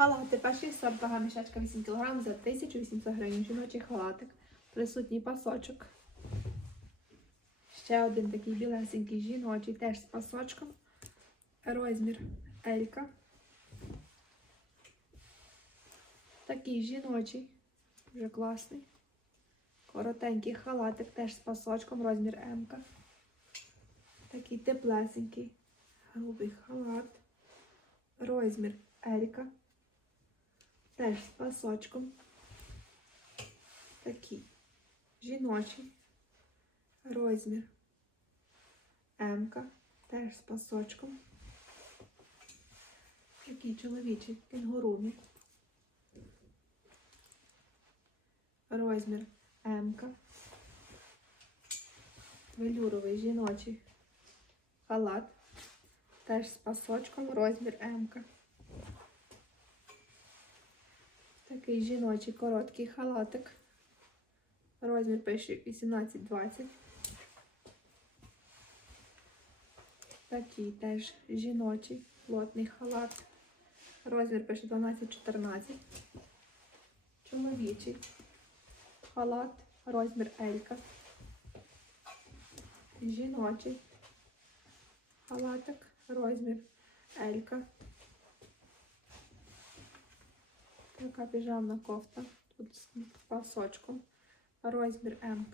Халати. Перший сорт вага мішечка 8 кг за 1800 гривень. Жіночий халатик. Присутній пасочок. Ще один такий білесенький жіночий, теж з пасочком. Розмір Елька. Такий жіночий, вже класний. Коротенький халатик, теж з пасочком, розмір М. Такий теплесенький, голубий халат. Розмір Елька. Теж з пасочком. Такий жіночий. Розмір М. Теж з пасочком. Такий чоловічий кенгурумі. Розмір М. Велюровий жіночий халат. Теж з пасочком, розмір М. Такий жіночий короткий халатик. Розмір пише 18-20. Такий теж жіночий плотний халат. Розмір пише 12-14. Чоловічий халат, розмір Елька. Жіночий халатик, розмір Елька. Така піжамна кофта. Тут з пасочком. Розмір М.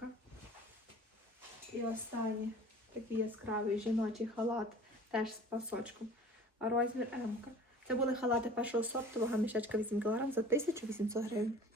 І останній такий яскравий жіночий халат, теж з пасочком. Розмір М. Це були халати першого сорту, вага мішечка 8 кг за 1800 гривень.